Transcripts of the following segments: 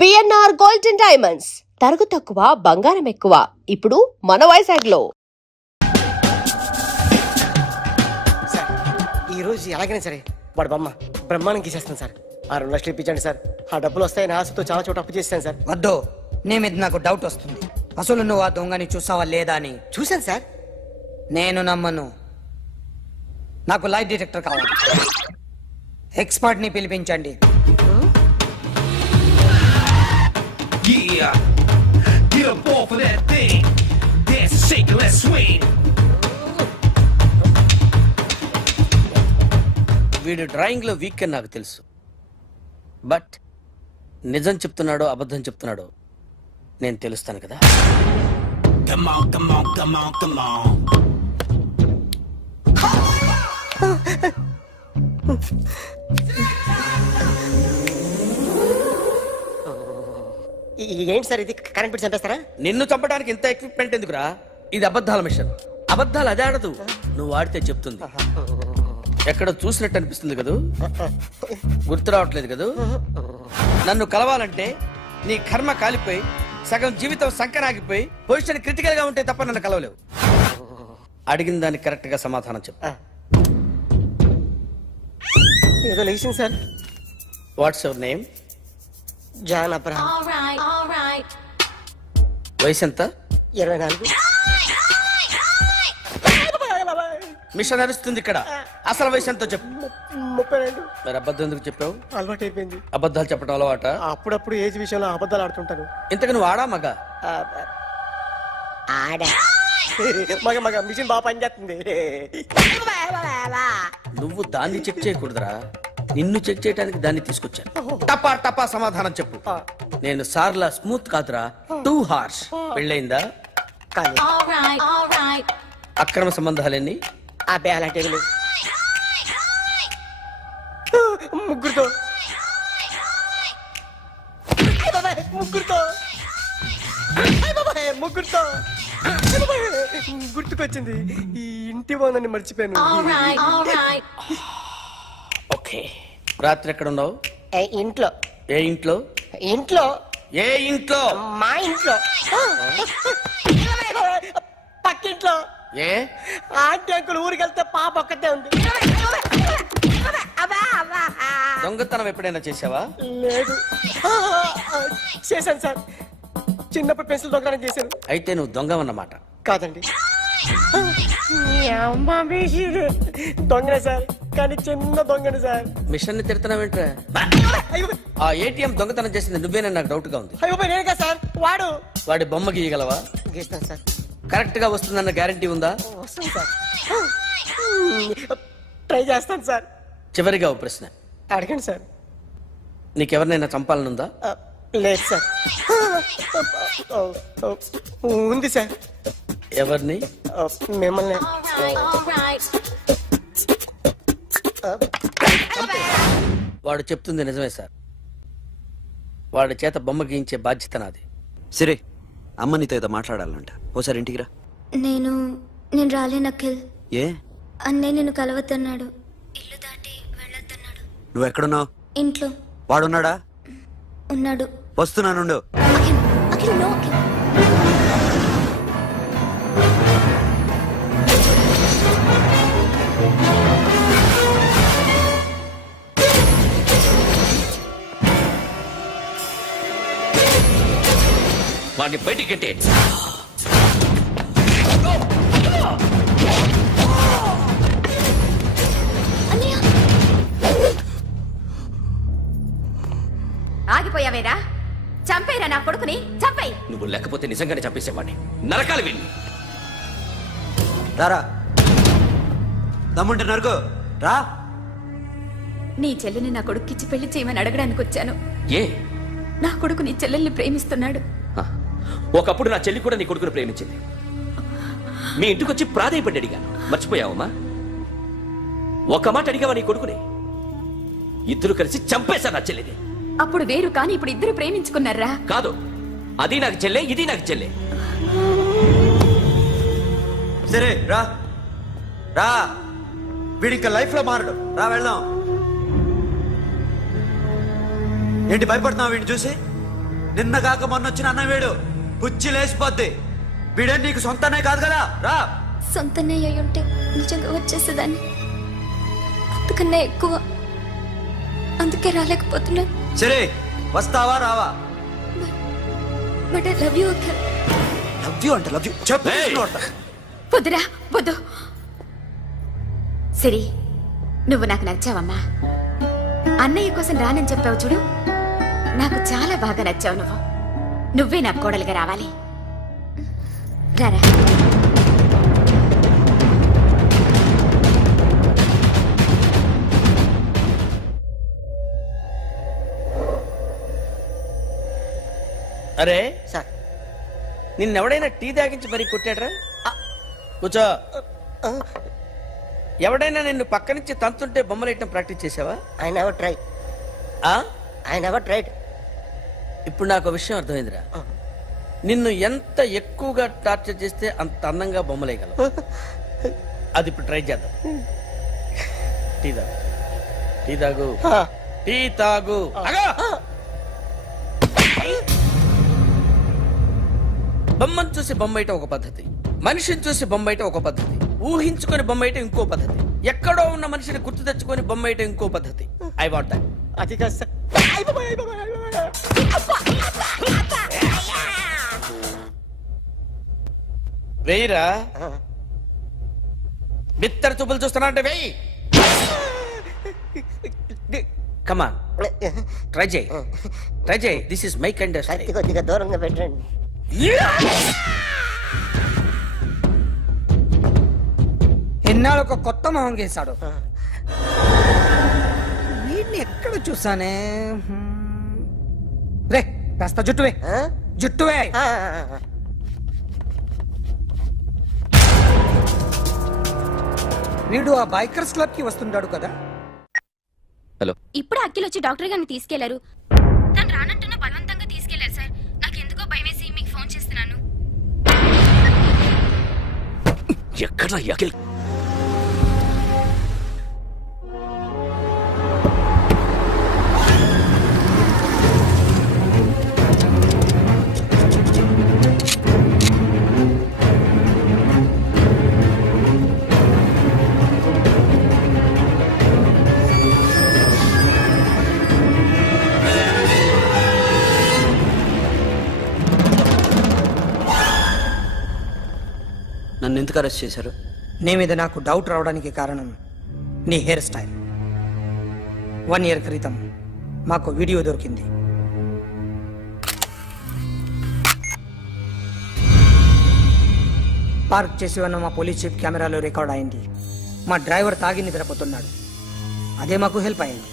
BNR gold and diamonds తరుగు తక్కువ బంగారం ఎక్కువ ఇప్పుడు మన వైజాగ్ లో. సార్ ఈ రోజు ఎలాగైనా సరే వాడు బొమ్మ బ్రహ్మాండం గీసేస్తాను సార్. 6 లక్షలు ఇప్పించండి సార్. ఆ డబ్బులు వస్తాయని ఆశతో చాలా చోట అప్పు చేస్తాను సార్. వద్దు, నీ మీద నాకు డౌట్ వస్తుంది. అసలు నువ్వు ఆ దొంగని చూసావా లేదా అని. చూశాను సార్. నేను నమ్మను. నాకు లైట్ డిటెక్టర్ కావాలి. ఎక్స్పర్ట్ ని పిలిపించండి. Yeah, get up off of that thing. Dance and shake and let's swing. వీడు డ్రాయింగ్ లో వీక్ అని నాకు తెలుసు, బట్ నిజం చెప్తున్నాడో అబద్ధం చెప్తున్నాడో నేను తెలుస్తాను కదా. Come on, come on, come on, come on. ఏంటి సార్ ఇది? కరెంట్ బిల్ చంపేస్తారా? నిన్ను చంపడానికి ఇంత ఎక్విప్మెంట్ ఎందుకురా? ఇది అబద్ధాల మిషన్. అబద్ధాలు అదే ఆడదు, నువ్వు ఆడితే చెప్తుంది. ఎక్కడ చూసినట్టు అనిపిస్తుంది కదూ, గుర్తు రావట్లేదు కదూ. నన్ను కలవాలంటే నీ కర్మ కాలిపోయి సగం జీవితం సంకనాగిపోయి పొజిషన్ క్రిటికల్ గా ఉంటే తప్ప నన్ను కలవలేవు. అడిగిన దానికి కరెక్ట్ గా సమాధానం చెప్పు. ఏదో లేచింది sir. What's your name? John Abraham. వయసు ఎంత? 24. మిషన్ నడుస్తుంది ఇక్కడ. అసలు వయసు ఎంతో చెప్పు. 32. మరి అబద్ధం ఎందుకు చెప్పావు? అలవాటు అయిపోయింది. అబద్ధాలు చెప్పడం అలవాట? అప్పుడప్పుడు ఏజ్ విషయంలో అబద్ధాలు ఆడుతుంటాను. ఇంతకు నువ్వు ఆడా మగ? ఆడా మగ మగ మిషన్ బాగా పనిచేస్తుంది. నువ్వు దాన్ని చెక్ చేయకూడదురా, నిన్ను చెక్ చేయడానికి దాన్ని తీసుకొచ్చాను. టపా టపా సమాధానం చెప్పు. నేను సార్లా స్మూత్ కాదురా, టూ హార్ష్. పెళ్ళయిందా? కానీ అక్రమ సంబంధాలన్నీ? అబ్బాయి అలాంటి ఏమీ లేవు. ముగ్గురుతో ముగ్గురుతో ముగ్గురుతో గుర్తుకొచ్చింది. ఈ ఇంటి బాగుందని మర్చిపోయాను. ఓకే, రాత్రి ఎక్కడ ఉన్నావు? ఇంట్లో. ఏ ఇంట్లో? ఇంట్లో. ఏ ఇంట్లో? మా ఇంట్లో. పక్కింట్లో. ఏ ఆంటీ అంకుల్ ఊరికి వెళ్తే పాప ఒక్కతే ఉంది. దొంగతనం ఎప్పుడైనా చేసావా? లేదు. చేశాను సార్. చిన్నప్పుడు పెన్సిల్ దొంగతనం చేశాను. అయితే నువ్వు దొంగవన్నమాట. కాదండి, దొంగనే సార్, కానీ చిన్న దొంగని సార్. మిషన్ ని తిడుతున్నావేంట్రా? అయ్యో ఆ ఏటీఎం దొంగతనం చేసింది నువ్వేనని నాకు డౌట్ గా ఉంది. అయ్యో నేను కదా సార్. వాడు వాడి బొమ్మ గీయగలవా? గీస్తాను సార్. కరెక్ట్ గా వస్తుందన్న గ్యారంటీ ఉందా? వస్తాను సార్. ట్రై చేస్తాను సార్. చివరిగా ఓ ప్రశ్న అడగండి సార్. నీకెవరినైనా చంపాలనుందా? లేదు సార్. ఉంది సార్. ఎవరిని? మిమ్మల్ని. వాడు చెప్తుంది నిజమే సార్. వాడి చేత బొమ్మ గీయించే బాధ్యత నాది. సరే, అమ్మ నీతో ఏదో మాట్లాడాలంట. ఓసారి ఇంటికి రా. నేను రాలేను అఖిల్. ఏ? అన్నయ్య నిన్ను కలవద్దన్నాడు. ఇల్లు దాటి వెళ్ళొద్దన్నాడు. నువ్వు ఎక్కడున్నావు? ఇంట్లో వాడున్నాడా? ఉన్నాడు. వస్తున్నానుండు. అఖిల్, అఖిల్, నో అఖిల్. వాడిని బయటికి గెట్టే. అన్నయ్య, ఆగిపోయావేరా? చంపేరా నా కొడుకుని, చంపేయ్. నువ్వు లేకపోతే నిజంగానే చంపేసేవాడిని. నరకాలి వీణ్ణి. రారా, దమ్ముంటే నరుకు రా. నీ చెల్లిని నా కొడుక్కిచ్చి పెళ్లి చేయమని అడగడానికి వచ్చాను. ఏ? నా కొడుకు నీ చెల్లెల్ని ప్రేమిస్తున్నాడు. ఒకప్పుడు నా చెల్లి కూడా నీ కొడుకును ప్రేమించింది. మీ ఇంటికి వచ్చి ప్రాధేయపడి అడిగాను, మర్చిపోయావమ్మా? ఒక మాట అడిగావా నీ కొడుకుని? ఇద్దరు కలిసి చంపేశారు నా చెల్లిని. అప్పుడు వేరు, కానీ ఇప్పుడు ఇద్దరు ప్రేమించుకున్నారా? కాదు, అది నాకు చెల్లె, ఇది నాకు చెల్లె. సరే రా రా, వీడి ఇంకా లైఫ్ లో మారడు. రా వెళ్దాం. ఏంటి భయపడుతున్నావు వీడిని చూసి? నిన్న కాక మొన్న వచ్చిన అన్న వీడు పుచ్చి లేచిపోద్ది. వీడే నీకు సొంతనే కాదు కదా, రా. సొంతన్నయ్య అయి ఉంటే నిజంగా వచ్చేసేదాన్ని. అంతకన్నా ఎక్కువ. అందుకే రాలేకపోతున్నాను. సరే, వస్తావా రావా? But I love you uncle. Love you అంటే లవ్ యూ చెప్పు. ఏయ్! వద్దురా వద్దు. సిరి, నువ్వు నాకు నచ్చావమ్మా. అన్నయ్య కోసం రానని చెప్పావు చూడు, నాకు చాలా బాగా నచ్చావు నువ్వు. నువ్వే నా కోడలిగా రావాలి. రారా. అరే, సార్ నిన్నెవడైనా టీ తాగించి మరీ కొట్టాడ్రా? కూర్చో. ఎవడైనా నిన్ను పక్క నుంచి తంతుంటే బొమ్మలేయటం ప్రాక్టీస్ చేసావా? I never try. ఆ? I never tried. ఇప్పుడు నాకు విషయం అర్థమైందిరా. నిన్ను ఎంత ఎక్కువగా టార్చర్ చేస్తే అంత అందంగా బొమ్మలేయగలవు. అది ఇప్పుడు ట్రై చేద్దాం. టీ తాగు, టీ తాగు, టీ తాగు. ఆగు! బొమ్మను చూసి బొమ్మయటం ఒక పద్ధతి, మనిషిని చూసి బొమ్మయటం ఒక పద్ధతి, ఊహించుకొని బొమ్మయటం ఇంకో పద్ధతి, ఎక్కడో ఉన్న మనిషిని గుర్తు తెచ్చుకొని బొమ్మయటం ఇంకో పద్ధతి. I want that. అది కాదు సార్. వెయ్యిరా. బిత్తర చూపులు చూస్తున్నా అంటే వెయ్యి. కమాన్, ట్రై చేయి, ట్రై చేయి. This is my kind of కత్తి కొద్దిగా దూరంగా పెట్టండి. ఎన్నాళ్ళు ఒక కొత్త మొహం గీశాడు. వీడిని ఎక్కడ చూసానే? రే, కాస్త జుట్టువే, ఆ? జుట్టువే. ఆ, వీడు ఆ బైకర్స్ క్లబ్ కి వస్తుంటాడు కదా. ఇప్పుడు అఖిల్ వచ్చి డాక్టర్ గారిని తీసుకెళ్లారు. తను రానంటున్న బలవంతంగా తీసుకెళ్లారు సార్. నాకు ఎందుకో భయమేసి మీకు ఫోన్ చేస్తున్నాను. ఎక్కడ అఖిల్? నన్ను ఎందుకు అరెస్ట్ చేశారు? నీ మీద నాకు డౌట్ రావడానికి కారణం నీ హెయిర్ స్టైల్. 1 year క్రితం మాకు వీడియో దొరికింది. పార్క్ చేసి ఉన్న మా పోలీస్ జీప్ కెమెరాలో రికార్డ్ అయింది. మా డ్రైవర్ తాగి నిద్రపోతున్నాడు. అదే మాకు హెల్ప్ అయింది.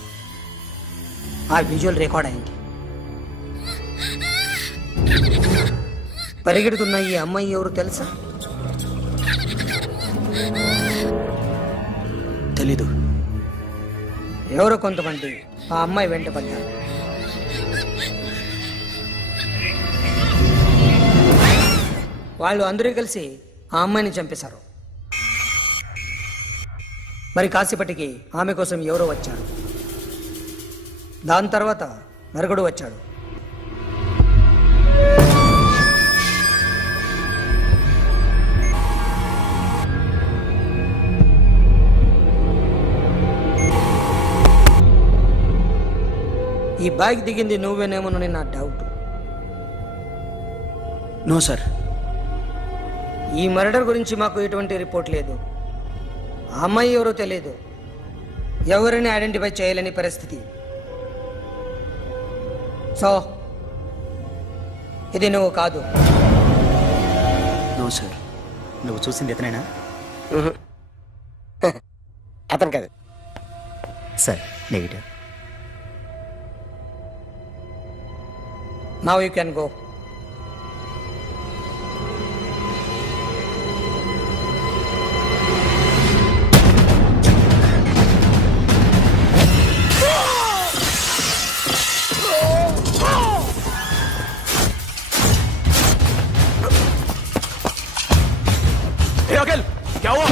ఆ విజువల్ రికార్డ్ అయింది. పరిగెడుతున్న ఈ అమ్మాయి ఎవరు తెలుసా? తెలీదు. ఎవరో కొంతమంది ఆ అమ్మాయి వెంట పడ్డారు. వాళ్ళు అందరూ కలిసి ఆ అమ్మాయిని చంపేశారు. మరి కాసేపటికి ఆమె కోసం ఎవరో వచ్చారు. దాని తర్వాత మరొకడు వచ్చాడు. ఈ బైక్ దిగింది నువ్వేనేమోనని నా డౌట్. No sir. ఈ మర్డర్ గురించి మాకు ఎటువంటి రిపోర్ట్ లేదు. ఆ అమ్మాయి ఎవరో తెలియదు. ఎవరిని ఐడెంటిఫై చేయలేని పరిస్థితి. సో ఇది నువ్వు కాదు. No sir. నువ్వు చూసింది ఎతనైనా? అతను కాదు sir, negative. Now you can go. Akhil, क्या हुआ?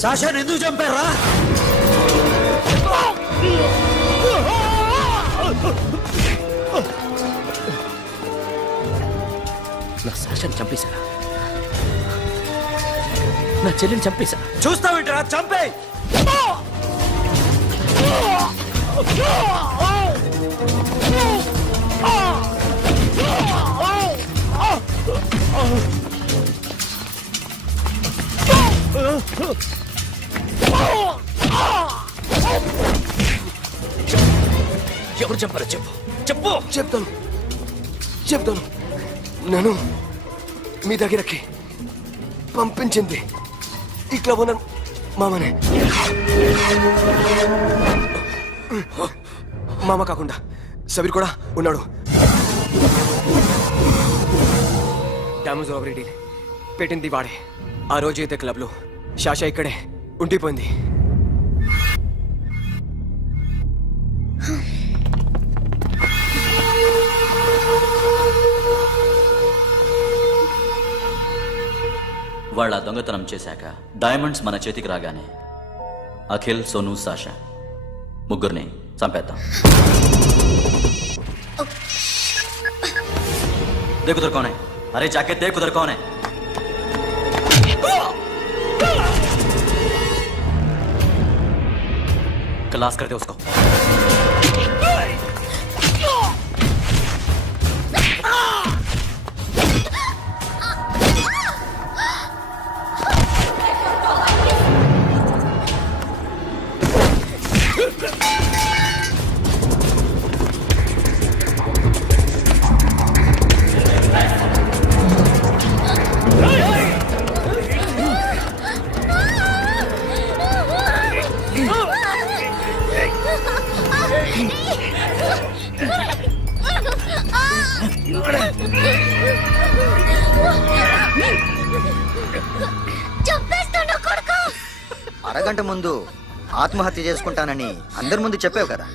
సాషాని ఎందుకు చంపారా? నా సాషాన్ని చంపేశారా? నా చెల్లిని చంపేశారా? చూస్తావేంట్రా? చంపే. ఎవరు చంపారో చెప్పు, చెప్పు. చెప్తాను నన్ను మీ దగ్గరకి పంపించింది ఇట్లా ఉన్న మామనే. మామ కాకుండా సబీర్ కూడా ఉన్నాడు. డ్యామేజ్ ఓవర్ డీల్ పెట్టింది వాడే. ఆ రోజు అయితే క్లబ్లో శాషా ఇక్కడే ఉండిపోయింది. వాళ్ళ దొంగతనం చేశాక డైమండ్స్ మన చేతికి రాగానే అఖిల్, సోను, సాషా ముగ్గురిని చంపేద్దాం. देख उधर कौन है? अरे जाके देख उधर कौन है? क्लास कर दे उसको. అరగంట ముందు ఆత్మహత్య చేసుకుంటానని అందరి ముందు చెప్పావు కదా.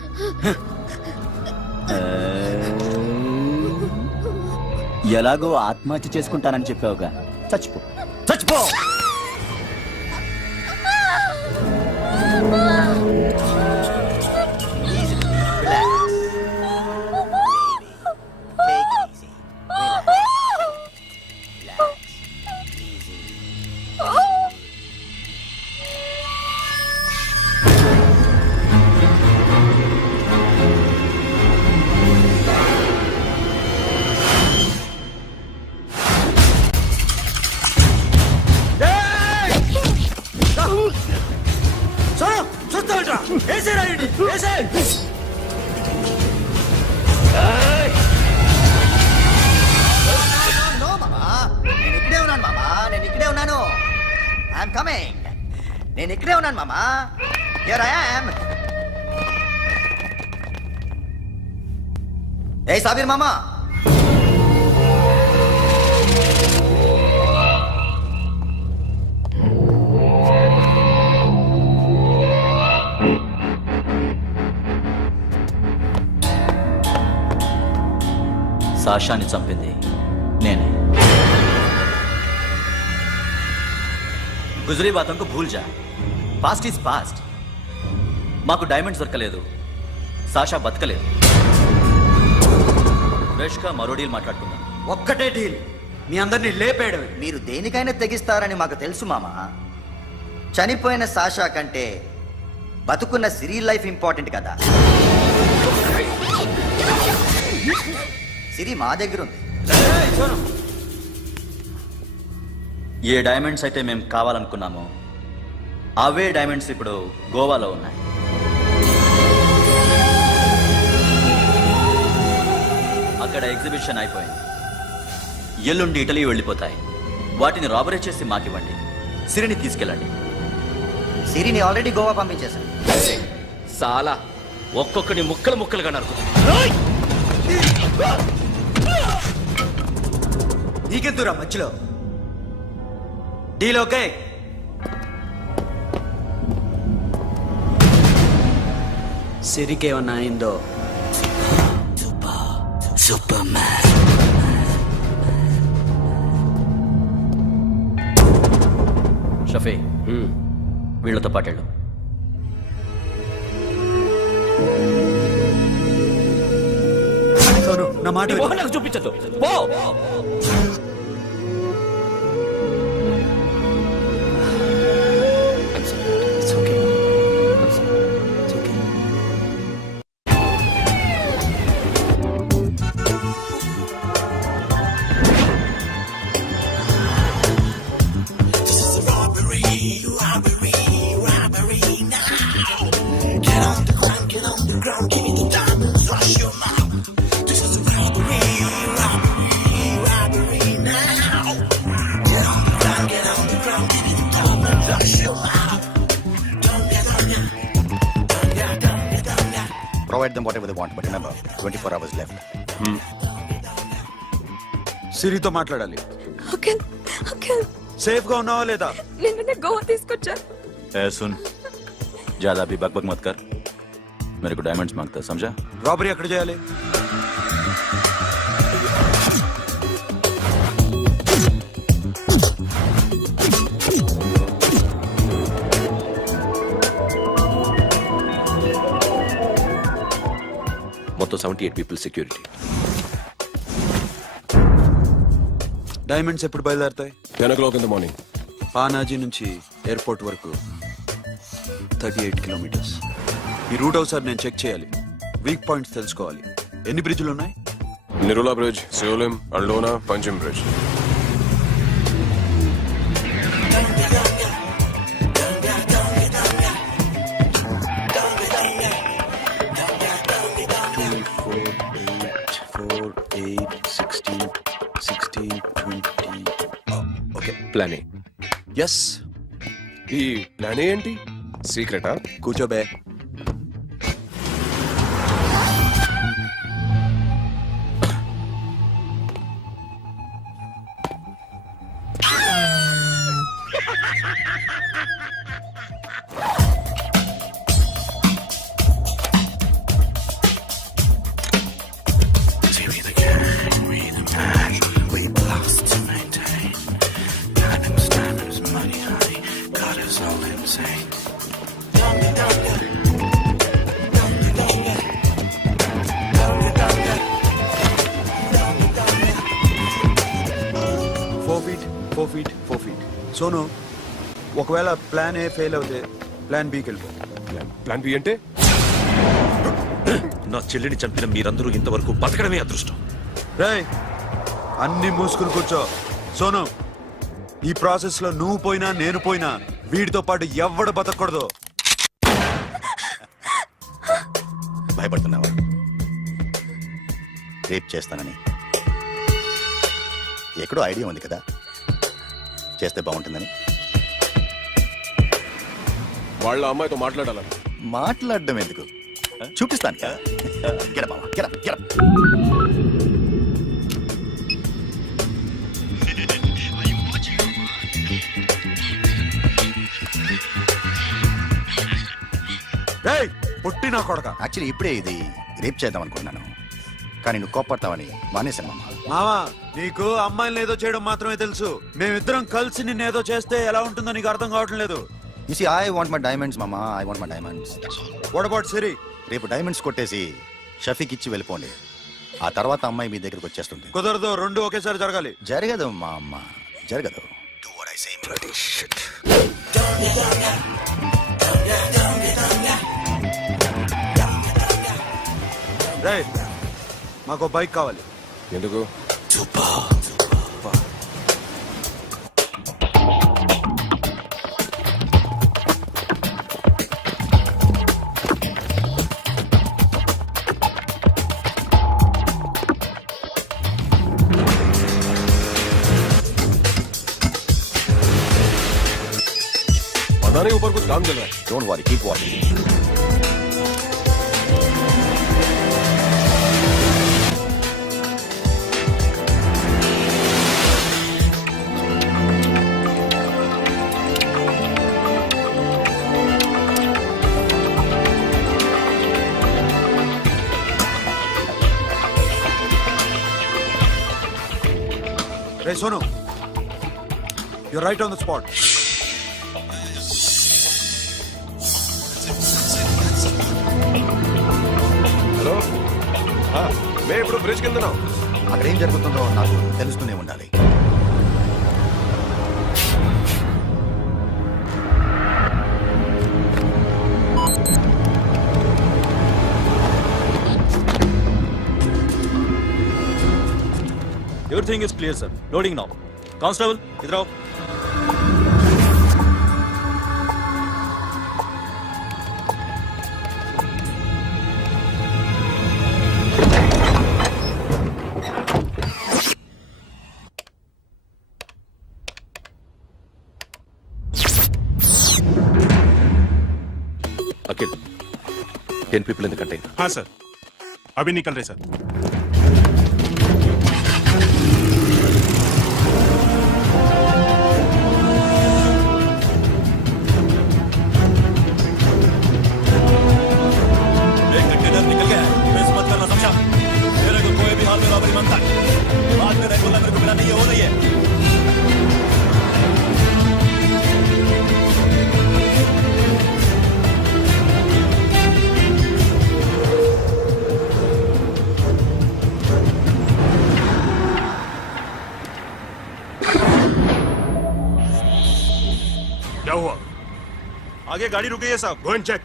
ఎలాగో ఆత్మహత్య చేసుకుంటానని చెప్పావుగా, చచ్చిపో చచ్చిపో. చూస్తావేంట్రా? వేసేరా వీడిని, వేసేయ్. నో మామా, నేను ఇక్కడే ఉన్నాను మామా, నేను ఇక్కడే ఉన్నాను. I'm coming. నేను ఇక్కడే ఉన్నాను మామా. Here I am. ఏ సాబీర్ మామా, సాషాని చంపింది నేనే. గుజరీ బాతం కు భూల్ జా. Past is past. మాకు డైమండ్స్ దొరకలేదు, సాషా బతకలేదు. ఫ్రెష్గా మరో డీల్ మాట్లాడుకుందాం. ఒక్కటే డీల్, మీ అందరినీ లేపేయడమే. మీరు దేనికైనా తెగిస్తారని మాకు తెలుసు మామా. చనిపోయిన సాషా కంటే బతుకున్న సిరి లైఫ్ ఇంపార్టెంట్ కదా. సిరి మా దగ్గర ఉంది. ఏ డైమండ్స్ అయితే మేము కావాలనుకున్నామో అవే డైమండ్స్ ఇప్పుడు గోవాలో ఉన్నాయి. అక్కడ ఎగ్జిబిషన్ అయిపోయింది. ఎల్లుండి ఇటలీ వెళ్ళిపోతాయి. వాటిని రాబరీ చేసి మాకివ్వండి. సిరిని తీసుకెళ్ళండి. సిరిని ఆల్రెడీ గోవా పంపించేశాను. సాలా ఒక్కొక్కని ముక్కలు ముక్కలుగా నరుకు. నీకెందురా మధ్యలో? Deal okay? సిరికేమన్నా అయిందో సూపర్ మ్యాన్. షఫీ, వీళ్ళతో పాటెళ్ళు. సోను నా మాట నీ విను. మొహం నాకు చూపించద్దు పో. It's okay. It's okay. Provide them whatever they want, but remember, 24 hours left. సిరితో మాట్లాడాలి. అంకుల్ అంకుల్ సేఫ్ గా ఉన్నావా లేదా? నిన్న గోవా తీసుకొచ్చా. ए सुन, ज्यादा भी बकबक मत कर. मेरे को डायमंड्स मांगता है, समझा? రాబరీ ఎక్కడ చేయాలి? మొత్తం 78 పీపుల్ సెక్యూరిటీ. డైమండ్స్ ఎప్పుడు బయలుదేరుతాయి? 10 o'clock in the morning. Panaji నుంచి ఎయిర్పోర్ట్ వరకు 38 కిలోమీటర్స్. ఈ రూట్ ఒకసారి నేను చెక్ చేయాలి. వీక్ పాయింట్స్ తెలుసుకోవాలి. ఎన్ని బ్రిడ్జ్లు ఉన్నాయి? Nirula Bridge, Seolim, Aldona, Panjim Bridge. Okay. Plan A. Yes. ఈ ప్లాన్ ఏ ఏంటి? సీక్రెటా? కూర్చోబే. సోను, ఒకవేళ ప్లాన్ ఏ ఫెయిల్ అవుతే ప్లాన్ బికి వెళ్ళిపో. ప్లాన్ బి అంటే? నా చెల్లిని చంపిన మీరందరూ ఇంతవరకు బతకడమే అదృష్టం. రేయ్, అన్ని మూసుకుని కూర్చో. సోను, ఈ ప్రాసెస్ లో నువ్వు పోయినా నేను పోయినా వీడితో పాటు ఎవ్వడు బతకూడదు. భయపడుతున్నావా? రేప్ చేస్తానని ఎక్కడో ఐడియా ఉంది కదా, చేస్తే బాగుంటుందని. వాళ్ళ అమ్మాయితో మాట్లాడాలని. మాట్లాడడం ఎందుకు, చూపిస్తాను కదా. Get up, మామ. Get up, get up. రేయ్, పొట్టి నా కొడక. యాక్చువల్లీ ఇప్పుడే ఇది రేప్ చేద్దాం అనుకున్నాను, కానీ నువ్వు కోపడతావని మానేశాను మామ. మావా, నీకు అమ్మాయిలను ఏదో చేయడం మాత్రమే తెలుసు. మేమిద్దరం కలిసి నిన్నేదో చేస్తే ఎలా ఉంటుందో నీకు అర్థం కావటం లేదు. You see, I want my diamonds, mama. I want my diamonds. What about సిరి? రేపు డైమండ్స్ కొట్టేసి షఫీక్ ఇచ్చి వెళ్ళిపోండి. ఆ తర్వాత అమ్మాయి మీ దగ్గరికి వచ్చేస్తుంది. కుదరదు, రెండు ఒకేసారి జరగాలి. జరగదు మా అమ్మ, జరగదు. Do what I say. Bloody shit. రేయ్, మాకు బైక్ కావాలి. ఎందుకు? पता नहीं ऊपर कुछ काम चल रहा है. Don't worry, keep watching. రే Sonu, you're right on the spot. Bridge కిందనావు. అక్కడ ఏం జరుగుతుందో నాకు తెలుస్తూనే ఉండాలి. Everything is clear sir. Loading now. Constable ఇద్దరు. Akhil 10 people in the container. हाँ सर, अभी निकल रहे सर. एक कंटेनर निकल गया है. मिस मत करना, समझा? मेरे को कोई भी हाल में रॉबरी मानता है. बाद में रेगुलर मेरे को मिला नहीं है, वो नहीं है. क्या हुआ? आगे गाड़ी रुक गई है साहब. Go and check.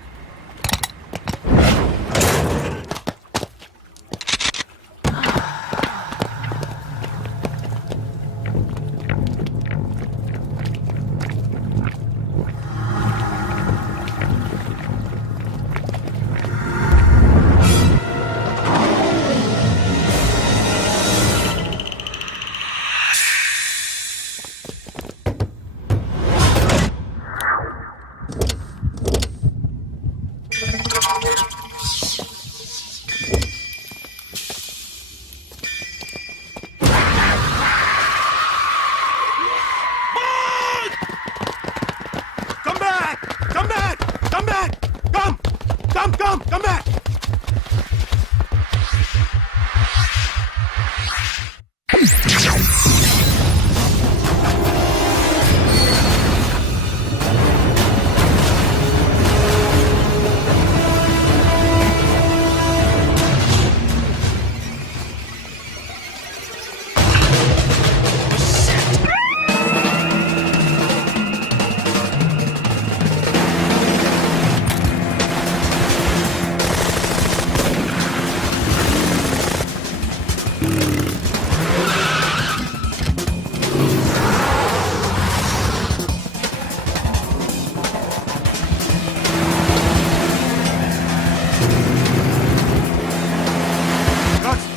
Come back!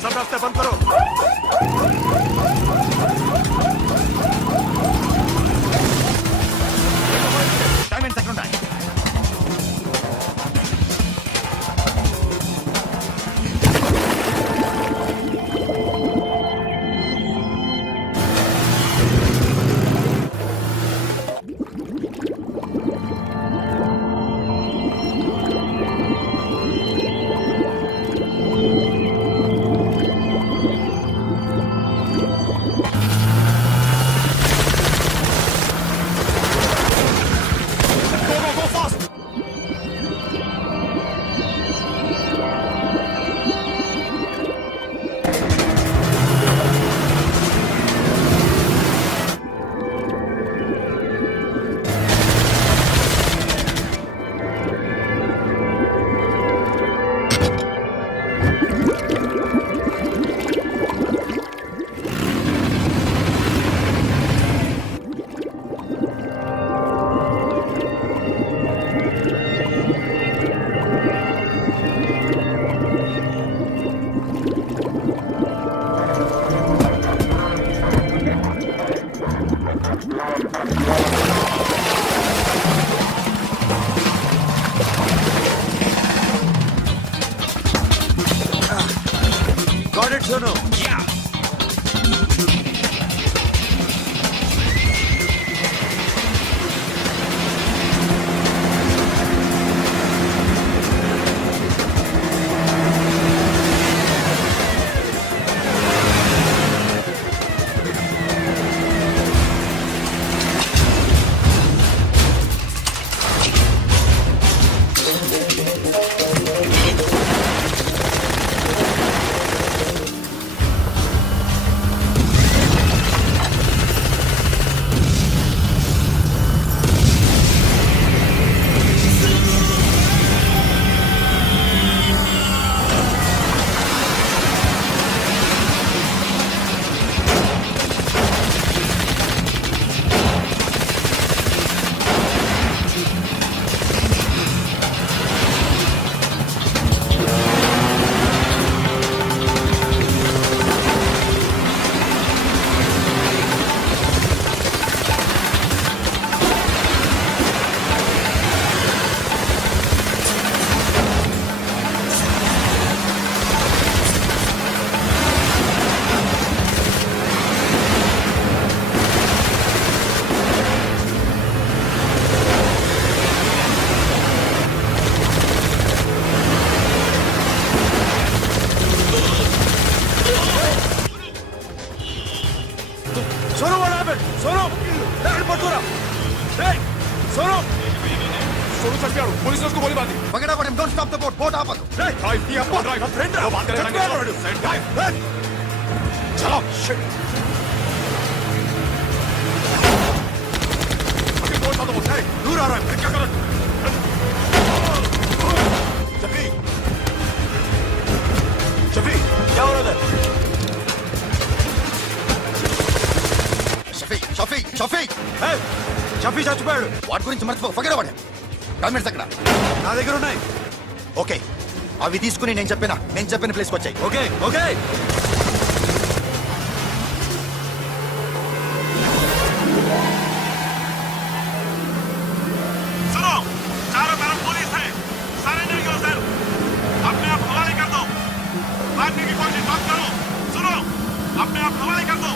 सब रास्ते बंद करो. టైమింగ్స్ ఎక్కడ ఉన్నాయి? Got it, Sonu. सोनू चढ़ पुलिस ने उसको गोली मार दी फटाफट don't stop the boat boat आपको ड्राइव किया ड्राइव फ्रेंड वो बात करेंगे ड्राइव चलो शिट अभी बोट साथ बोट दूर आ रहा है फिर क्या करें शफी शफी क्या हो रहा है షఫీ షఫీ షఫీ షఫీ చచ్చిపోయాడు. వాటి గురించి మర్చిపో ఫగడ వాడే డాక్యుమెంట్స్ అక్కడ నా దగ్గర ఉన్నాయి. ఓకే అవి తీసుకుని నేను చెప్పిన ప్లేస్కి వచ్చాయి. ఓకే ఓకే सुनो चारों तरफ पुलिस है सरेंडर करो सर अपने आप हवाले कर दो मारने की कोशिश मत करो सुनो अपने आप हवाले कर दो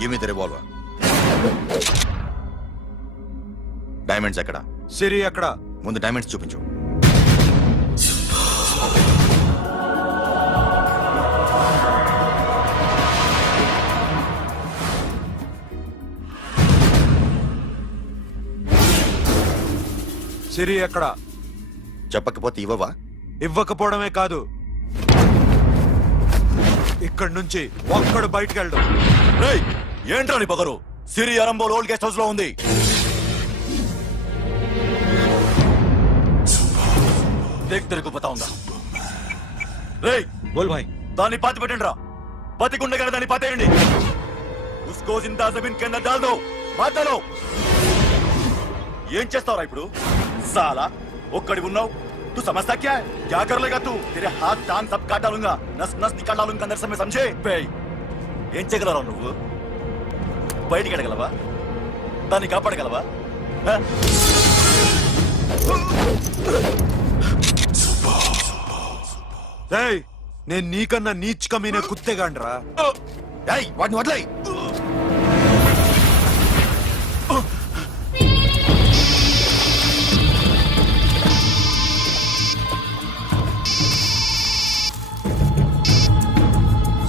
give me the revolver. Diamonds ఎక్కడ? సిరి అక్కడ. ముందు డైమండ్స్ చూపించు. సిరి ఎక్కడ? చెప్పకపోతే ఇవ్వవా? ఇవ్వకపోవడమే కాదు, ఇక్కడి నుంచి ఒక్కడు బయటకు వెళ్ళడం. ఏంట్రా నీ పగరు? సిరి అరంబోల్ ఓల్డ్ గెస్ట్ హౌస్ లో ఉంది. దేఖ్ తెరే కో బతాऊंगा. రేయ్ బోల్ భాయ్, దాన్ని పాతి పెట్టండి రా. బతికుండగానే దాన్ని పాతేయండి. ఉస్కో జిందా జమీన్ కే అందర్ డాల్ దో, మార్ డాలో. ఏం చేస్తావురా ఇప్పుడు? సాలా ఒక్కడి ఉన్నావు. तू समझता क्या है? क्या कर लेगा तू? तेरे हाथ टांग सब काट डालूंगा, नस नस निकाल डालूंगा अंदर से, मैं समझे? ఏం చేయగలరా నువ్వు? బయటికి ఎడగలవా? దాన్ని కాపాడగలవా? నేను నీకన్నా నీచ్ కమీనే కుత్తేగాండ్రా. వాటిని వదిలేయ్.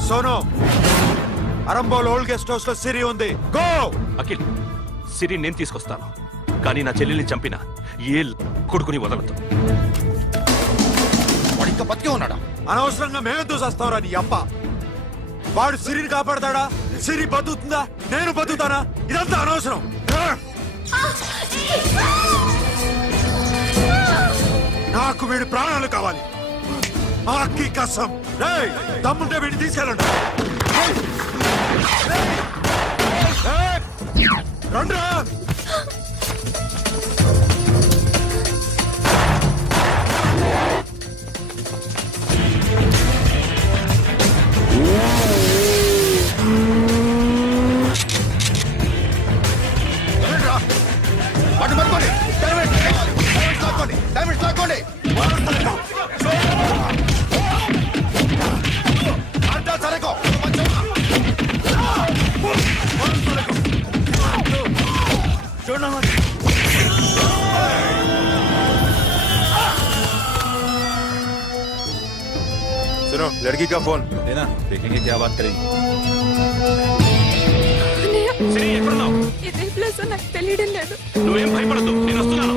Sonu, Arambol old guest house లో సిరి ఉంది. గో. అఖిల్, సిరి నేను తీసుకొస్తాను, కానీ నా చెల్లెల్ని చంపిన ఏ కొడుకుని వదలదు. వాడు ఇంకా బతికే ఉన్నాడా? అనవసరంగా మేమెందుకు చేస్తావురా నీ అప్ప? వాడు సిరిని కాపాడతాడా? సిరి బతుకుతుందా? నేను బతుకుతానా? ఇదంతా అనవసరం. నాకు వీడి ప్రాణాలు కావాలి. ఆకి కసం. తమ్ముంటే వీడిని తీసుకెళ్ళండి. రండ్రా. వాటిని పట్టుకోండి. డైమండ్స్ లాక్కోండి. సరేకో सुनो लड़की का फोन देना, देखेंगे क्या बात करेंगे. సిరి ఎక్కడున్నావు? ఇదే ప్లేస్ నాకు తెలియడం లేదు. నువ్వేం భయపడద్దు, నేను వస్తున్నాను.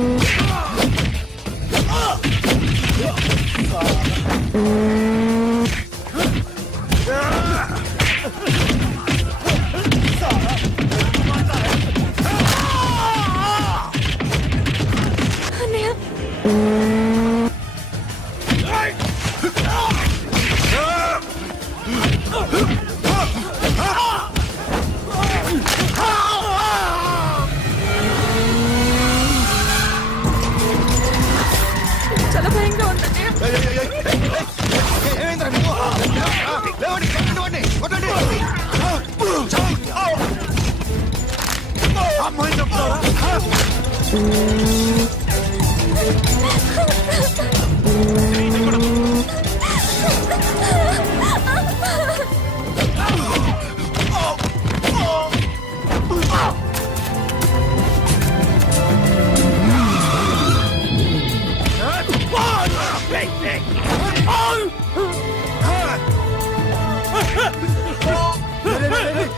అమ్మాయిని చంపుతారా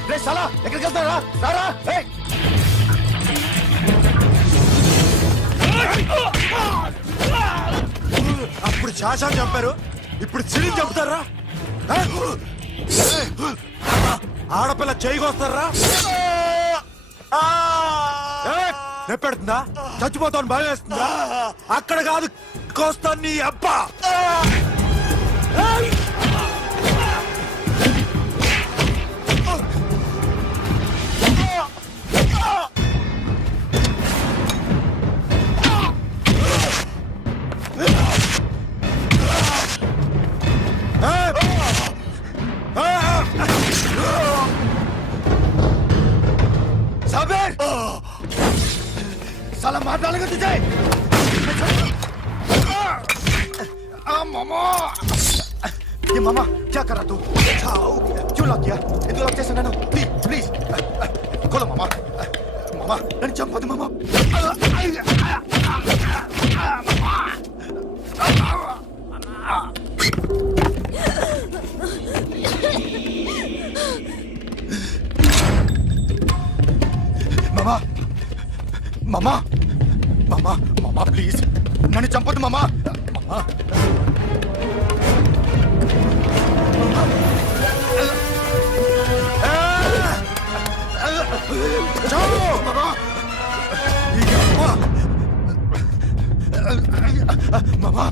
రే సాలా ఎక్కడికి వెళ్తారా రారా ఏయ్! అప్పుడు శాశాన్ని చంపారు ఇప్పుడు చిడిని చంపుతారా ఆ? ఆడపిల్ల చేయకొస్తారా నెప్పెడుతుందా చచ్చిపోతాను భయం వేస్తుందా అక్కడ కాదు కోస్తాను నీ అబ్బా साबिर साला मार डालेगा तुझे मामा ये मामा क्या कर रहा तू क्यों लग गया इधर लग जैसे नैनो प्लीज प्लीज खोलो मामा मामा nano Champa they mama mama mama mama mama please नन्नु चंपొద్దు मामा मामा जाओ मामा मामा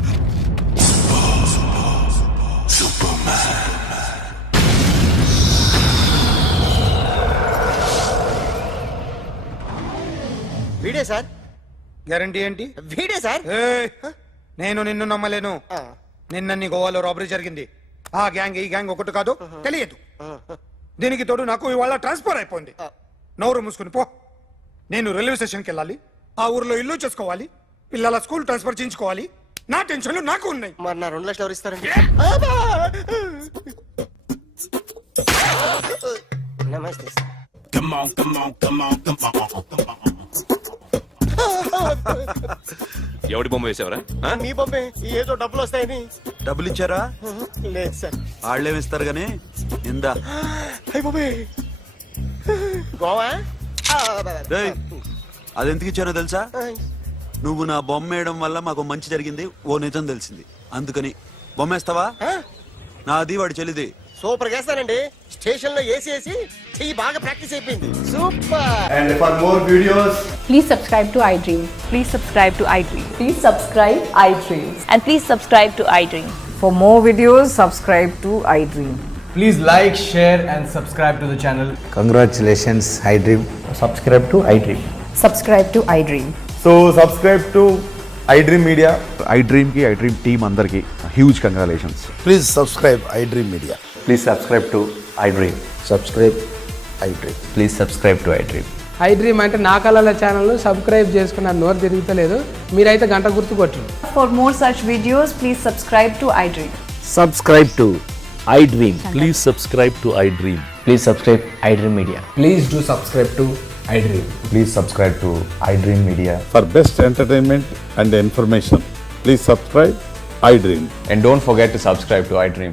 వీడే సార్ గ్యారంటీ ఏంటి? వీడే సార్ నేను నిన్ను నమ్మలేను. నిన్న నీ గోవాలో రాబరీ జరిగింది. ఆ గ్యాంగ్ ఈ గ్యాంగ్ ఒకటి కాదు, తెలియదు. దీనికి తోడు నాకు ఇవాళ ట్రాన్స్ఫర్ అయిపోయింది. నోరు మూసుకుని పో. నేను రైల్వే స్టేషన్కి వెళ్ళాలి, ఆ ఊర్లో ఇల్లు చేసుకోవాలి, పిల్లల స్కూల్ ట్రాన్స్ఫర్ చేయించుకోవాలి. నా టెన్షన్లు నాకు ఉన్నాయి. మరి నా 2 లక్షలు ఎవరు ఇస్తారండి? నమస్తే సార్. ఎవడి బొమ్మ వేసావరా మీ బొమ్మే ఏదో డబ్బులు వస్తాయని. డబ్బులు ఇచ్చారా? లేదు సార్. వాళ్ళేమిస్తారు గానీ ఇందా. అయ్య బాబే గోవా. రేయ్, అది ఎందుకు ఇచ్చానో తెలుసా? నువ్వు నా బొమ్మ వేయడం వల్ల మాకు మంచి జరిగింది, ఓ నిజం తెలిసింది. అందుకని బొమ్మేస్తావా? నాది వాడి చెల్లిది. సూపర్ చేస్తానండి. స్టేషన్ లో ఏసీ వేసి చెయ్యి బాగా ప్రాక్టీస్ అయిపోయింది. Super. And for more videos, Please subscribe to iDream. Please subscribe to iDream. Please subscribe iDream. And please subscribe to iDream. For more videos, subscribe to iDream. please like, share and subscribe to the channel. Congratulations, iDream. Subscribe to iDream. Subscribe to iDream. So subscribe to iDream Media. iDream ki iDream team andarki huge congratulations. Please subscribe iDream Media. Please subscribe to iDream. Subscribe iDream. Please subscribe to iDream. iDream అంటే నా కళల channel subscribe చేసుకున్న నోరు తిరుగుతలేదు. మీరైతే గంట గుర్తు కొట్టండి. For more such videos, please subscribe to iDream. Subscribe to iDream. Please subscribe to iDream. Please subscribe iDream Media. Please do subscribe to iDream. Please subscribe to iDream Media. For best entertainment and information, please subscribe iDream. And don't forget to subscribe to iDream.